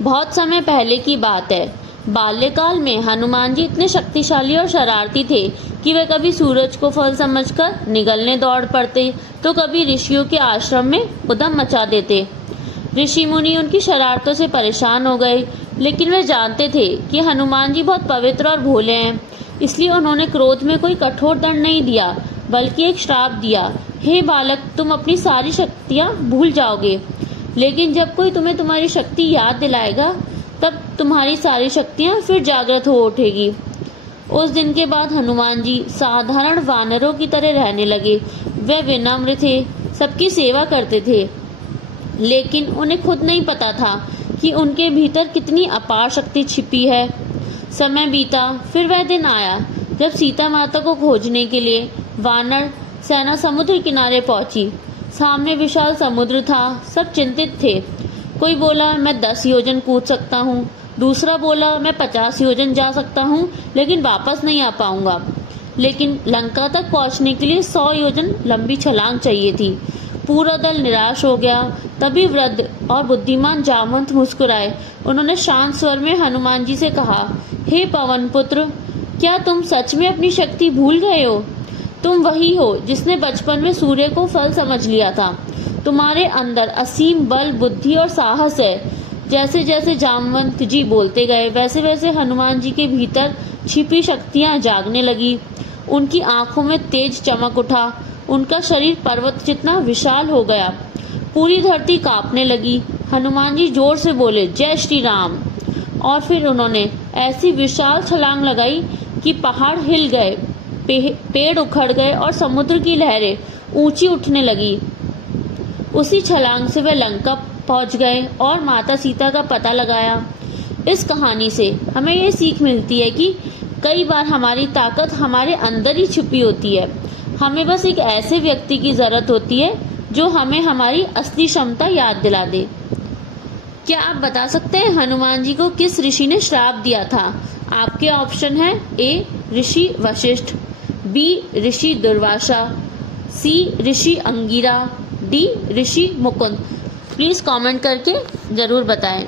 बहुत समय पहले की बात है। बाल्यकाल में हनुमान जी इतने शक्तिशाली और शरारती थे कि वे कभी सूरज को फल समझकर निगलने दौड़ पड़ते, तो कभी ऋषियों के आश्रम में उधम मचा देते। ऋषि मुनि उनकी शरारतों से परेशान हो गए, लेकिन वे जानते थे कि हनुमान जी बहुत पवित्र और भोले हैं, इसलिए उन्होंने क्रोध में कोई कठोर दंड नहीं दिया, बल्कि एक श्राप दिया। हे बालक, तुम अपनी सारी शक्तियाँ भूल जाओगे, लेकिन जब कोई तुम्हें तुम्हारी शक्ति याद दिलाएगा, तब तुम्हारी सारी शक्तियाँ फिर जागृत हो उठेगी। उस दिन के बाद हनुमान जी साधारण वानरों की तरह रहने लगे। वे विनम्र थे, सबकी सेवा करते थे, लेकिन उन्हें खुद नहीं पता था कि उनके भीतर कितनी अपार शक्ति छिपी है। समय बीता, फिर वह दिन आया जब सीता माता को खोजने के लिए वानर सेना समुद्र किनारे पहुंची। सामने विशाल समुद्र था, सब चिंतित थे। कोई बोला, मैं 10 योजन कूद सकता हूँ। दूसरा बोला, मैं 50 योजन जा सकता हूँ, लेकिन वापस नहीं आ पाऊंगा। लेकिन लंका तक पहुँचने के लिए 100 योजन लंबी छलांग चाहिए थी। पूरा दल निराश हो गया। तभी वृद्ध और बुद्धिमान जामवंत मुस्कुराए। उन्होंने शांत स्वर में हनुमान जी से कहा, हे पवन पुत्र, क्या तुम सच में अपनी शक्ति भूल गए हो? तुम वही हो जिसने बचपन में सूर्य को फल समझ लिया था। तुम्हारे अंदर असीम बल, बुद्धि और साहस है। जैसे जैसे जामवंत जी बोलते गए, वैसे वैसे हनुमान जी के भीतर छिपी शक्तियां जागने लगी। उनकी आंखों में तेज चमक उठा। उनका शरीर पर्वत जितना विशाल हो गया। पूरी धरती कांपने लगी। हनुमान जी जोर से बोले, जय श्री राम। और फिर उन्होंने ऐसी विशाल छलांग लगाई कि पहाड़ हिल गए, पेड़ उखड़ गए और समुद्र की लहरें ऊंची उठने लगी। उसी छलांग से वे लंका पहुंच गए और माता सीता का पता लगाया। इस कहानी से हमें ये सीख मिलती है कि कई बार हमारी ताकत हमारे अंदर ही छुपी होती है। हमें बस एक ऐसे व्यक्ति की जरूरत होती है जो हमें हमारी असली क्षमता याद दिला दे। क्या आप बता सकते हैं हनुमान जी को किस ऋषि ने श्राप दिया था? आपके ऑप्शन है, A Rishi Vashishtha, B Rishi Durvasa, C Rishi Angira, D Rishi Mukund. Please comment करके जरूर बताएं।